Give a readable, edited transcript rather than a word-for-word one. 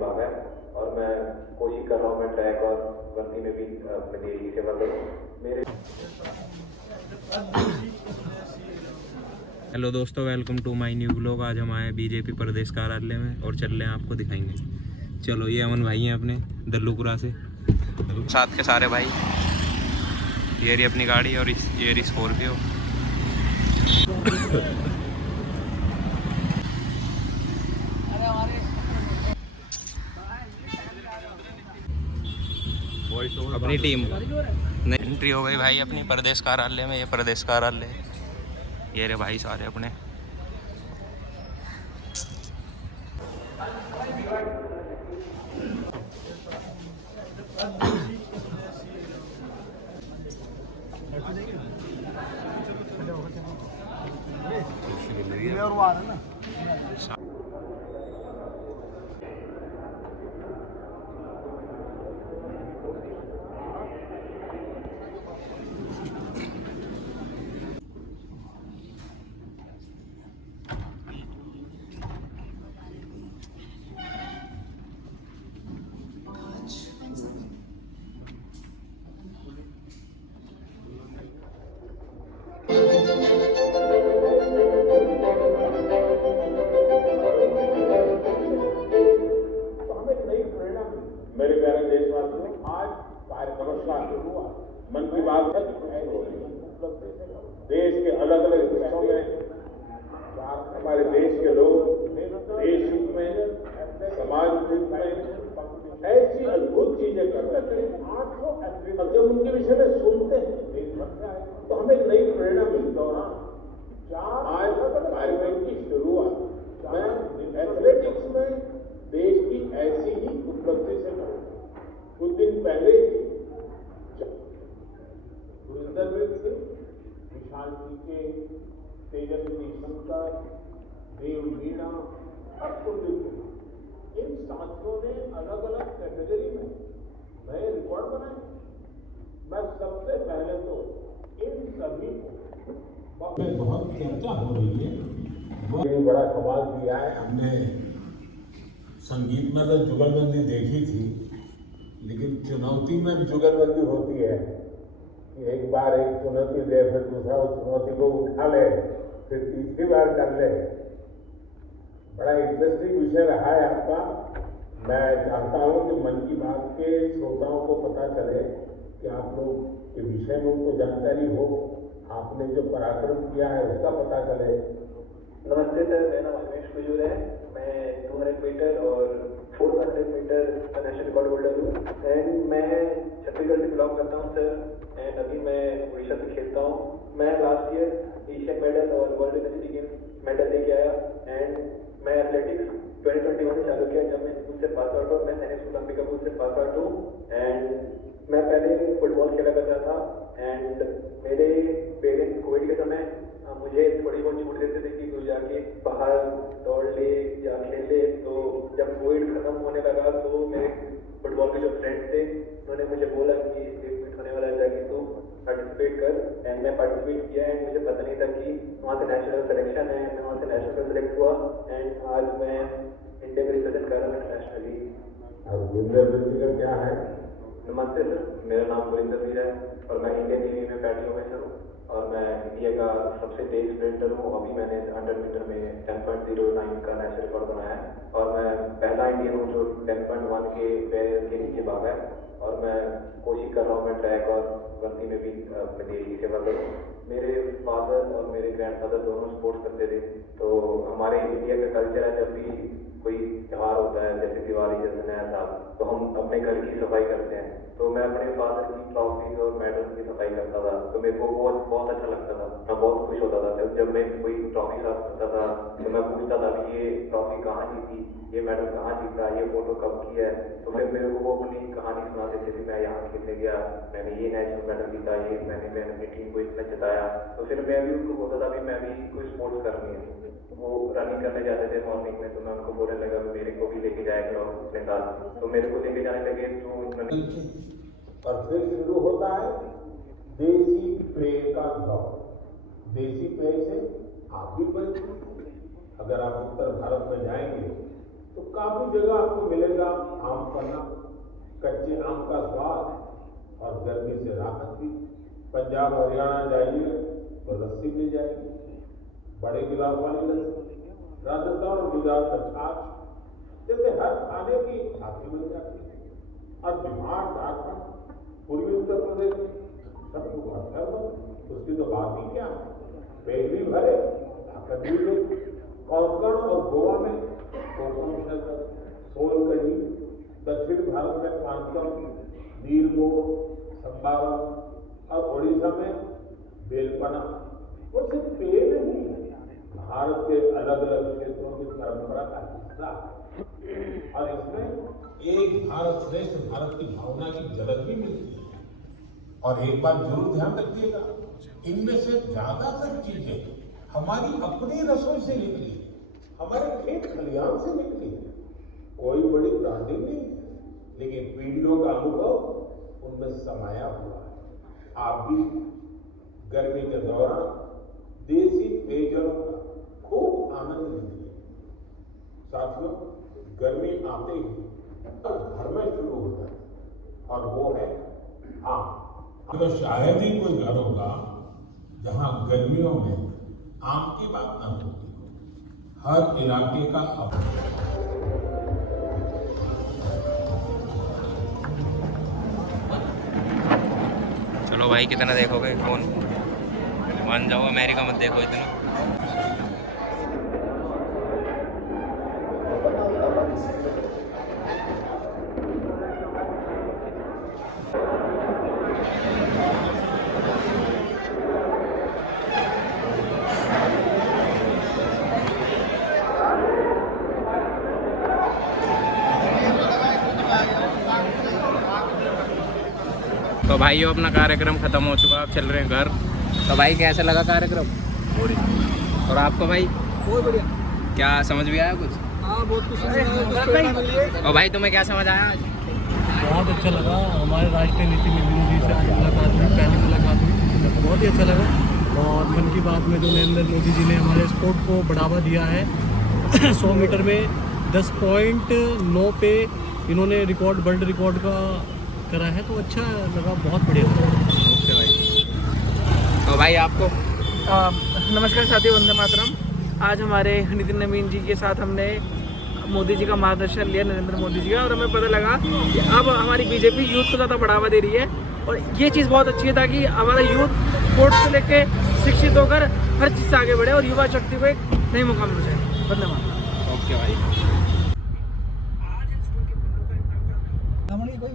भाग है और मैं कोशिश कर रहा हूँ मैं ट्रैक और भर्ती में भी अपने देश की सेवा करूँ। मेरे हेलो दोस्तों, welcome to my new blog. आज हम आए बीजेपी प्रदेश कार्यालय में और चल रहे हैं, आपको दिखाएंगे। चलो, ये अमन भाई हैं अपने दल्लूपुरा से, साथ के सारे भाई। ये रही अपनी गाड़ी और ये रही स्कॉर्पियो। अपनी टीम एंट्री हो गई भाई अपनी प्रदेश कार्यालय में। ये प्रदेश कार्यालय, ये रहे भाई सारे अपने। मेरे प्यारे देशवासियों, आज कार्यक्रम शुरू हुआ। मन की बात है देश के अलग अलग हिस्सों में हमारे देश के लोग देश हित में, समाज हित में ऐसी अद्भुत चीजें करते हैं। 800 एथलीट जब उनके विषय में सुनते हैं तो हमें एक नई प्रेरणा मिलती है। और आज कार्यक्रम की शुरुआत मैं एथलेटिक्स में देश की ऐसी ही उपलब्धि से करूं। कुछ दिन पहले गुरिंदर सिंह, विशाल टीके, तेजस्वी शंकर, देव मीणा और कुलदीप सिंह, इन साथियों ने अलग अलग कैटेगरी में नए रिकॉर्ड बनाए। मैं सबसे पहले तो इन सभी को बहुत चर्चा हो रही है, बड़ा कमाल किया है। हमने संगीत में तो जुगलबंदी देखी थी, लेकिन चुनौती में जुगलबंदी होती है कि एक बार एक चुनौती दे, फिर दूसरा उस चुनौती को उठा ले, फिर तीसरी बार कर ले। बड़ा इंटरेस्टिंग विषय रहा है आपका। मैं चाहता हूं कि मन की बात के श्रोताओं को पता चले कि आप लोग के विषय में उनको जानकारी हो, आपने जो पराक्रम किया है उसका पता चले। नमस्ते सर, मेरा नाम अनिमेश कुजूर है। मैं 200 मीटर और 400 मीटर का नेशनल रिकॉर्ड होल्डर हूँ एंड मैं छत्तीसगढ़ से बिलोंग करता हूँ सर। एंड अभी मैं उड़ीसा से खेलता हूँ। मैं लास्ट ईयर एशियन मेडल और वर्ल्ड यूनिवर्सिटी गेम्स मेडल लेके आया एंड मैं एथलेटिक्स 2021 से चालू किया जब मैं स्कूल से पास आउट हुआ। मैं सैनिक स्कूल अंबिकापुर से पास आउट हूँ एंड मैं पहले फुटबॉल खेला करता था एंड मेरे पेरेंट्स कोविड के समय मुझे थोड़ी बहुत छूट देते थे कि तू जाके बाहर दौड़ ले या खेल ले। तो जब कोविड खत्म होने लगा तो मेरे फुटबॉल के जो फ्रेंड्स थे उन्होंने मुझे बोला कि स्टेट होने वाला है, जाके तू पार्टिसिपेट कर। एंड मैं पार्टिसिपेट किया एंड मुझे पता नहीं था कि वहाँ से नेशनल सिलेक्शन है। मैं वहाँ से नेशनल सेलेक्ट हुआ एंड आज मैं इंडिया में रिप्रेजेंट कर रहा हूँ इंटरनेशनली। और गुरिंदर सिंह का क्या है? नमस्ते सर, मेरा नाम गुरिंदर सिंह है और मैं इंडियन नेवी में पैट्रियो ऑफिसर हूँ और मैं इंडिया का सबसे तेज स्प्रिंटर हूँ। अभी मैंने 100 मीटर में 10.09 का नेशनल रिकॉर्ड बनाया है और मैं पहला इंडियन हूँ जो 10.1 के बैरियर के नीचे भागा है और मैं कोशिश कर रहा हूँ मैं ट्रैक और भर्ती में भी अपने देश की सेवा करूँ। मेरे फादर और मेरे ग्रैंडफादर दोनों स्पोर्ट्स करते थे, तो हमारे इंडिया का कल्चर है जब भी कोई त्यौहार होता है जैसे दिवाली, जैसे नया साल, तो हम अपने घर की सफाई करते हैं। तो मैं अपने फादर की ट्रॉफीज और मेडल्स की सफाई करता था, तो मेरे को बहुत अच्छा लगता था। मैं बहुत खुश होता था जब मैं कोई ट्रॉफी साफ करता था तो मैं पूछता था कि ये ट्रॉफी कहाँ जीती, ये मेडल कहाँ जीता, ये फोटो कब की है। तो फिर मेरे को वो अपनी कहानी सुनाते थे कि मैं यहाँ खेलने गया, मैंने ये नेशनल मेडल जीता, ये मैंने अपनी टीम को इतना जिताया। तो फिर मैं भी उनको बोलता था कि मैं भी कोई स्पोर्ट्स करनी है। वो रनिंग करने जाते थे मॉर्निंग में, तो मैं उनको बोलने लगा मेरे को भी लेके जाया करो अपने साथ। तो मेरे को लेके जाने लगे तो उन्होंने और फिर शुरू होता है देसी प्रेम का भाव। देसी प्रेम से आप भी परिचित। अगर आप उत्तर भारत में जाएंगे तो तो काफी जगह आपको मिलेगा आम पन्ना, कच्चे आम का स्वाद और गर्मी से राहत भी। पंजाब हरियाणा जाइए तो लस्सी मिल जाएगी, बड़े गिलास वाली लस्सी, राजस्थान और गुजरात में छाछ, जैसे हर खाने की छाती मिल जाती है। और बिहार, झारखंड, पूर्वी उत्तर प्रदेश में सब कुछ अच्छा, उसकी तो बात ही क्या है। पेट भी भरे, ताकत भी दे। कोंकण और गोवा में कोकम शरबत, सोल कढ़ी, दक्षिण भारत में पानकम, नीरमोर, संबारा और ओडिशा में बेलपना। वो सिर्फ पेय नहीं, भारत के अलग अलग क्षेत्रों की परंपरा का हिस्सा है। और इसमें एक भारत श्रेष्ठ भारत की भावना की झलक भी मिलती है। और एक बात जरूर ध्यान रखिएगा, इनमें से ज्यादातर चीजें हमारी अपनी रसोई से निकली, हमारे खेत खलिहान से निकली। कोई बड़ी ब्रांडिंग नहीं, लेकिन पीढ़ियों का अनुभव उनमें समाया हुआ है। आप भी गर्मी के दौरान देसी पेयजल का खूब आनंद लीजिए। साथियों, गर्मी आते ही घर में शुरू होता है, और वो है आम। तो शायद ही कोई घर होगा जहां गर्मियों में आम की बात न होती हो। हर इलाके का चलो भाई, कितना देखोगे फोन, मान जाओ, अमेरिका मत देखो इतना। तो भाइयों, अपना कार्यक्रम खत्म हो चुका, अब चल रहे हैं घर। तो भाई, कैसा लगा कार्यक्रम? और आपको भाई? बहुत बढ़िया। क्या समझ भी आया कुछ? हाँ, बहुत कुछ। और भाई, तुम्हें क्या समझ आया आज? बहुत अच्छा लगा, हमारे राष्ट्रीय नीति में मोदी से मुलाकात हुई, पहली मुलाकात हुई, बहुत ही अच्छा लगा। और मन की बात में जो नरेंद्र मोदी जी ने हमारे स्पोर्ट को बढ़ावा दिया है 100 मीटर में 10.9 पे इन्होंने रिकॉर्ड, वर्ल्ड रिकॉर्ड का करा है, तो अच्छा लगा, बहुत बढ़िया लगा। ओके भाई। तो भाई, आपको? नमस्कार साथियों, वंदे मातरम। आज हमारे नितिन नवीन जी के साथ हमने मोदी जी का मार्गदर्शन लिया, नरेंद्र मोदी जी का, और हमें पता लगा कि अब हमारी बीजेपी यूथ को ज़्यादा बढ़ावा दे रही है। और ये चीज़ बहुत अच्छी है, ताकि हमारा यूथ स्पोर्ट्स से लेके शिक्षित होकर हर चीज़ से आगे बढ़े और युवा शक्ति को एक नई मुकाम मिल जाए। धन्यवाद। ओके भाई। कोई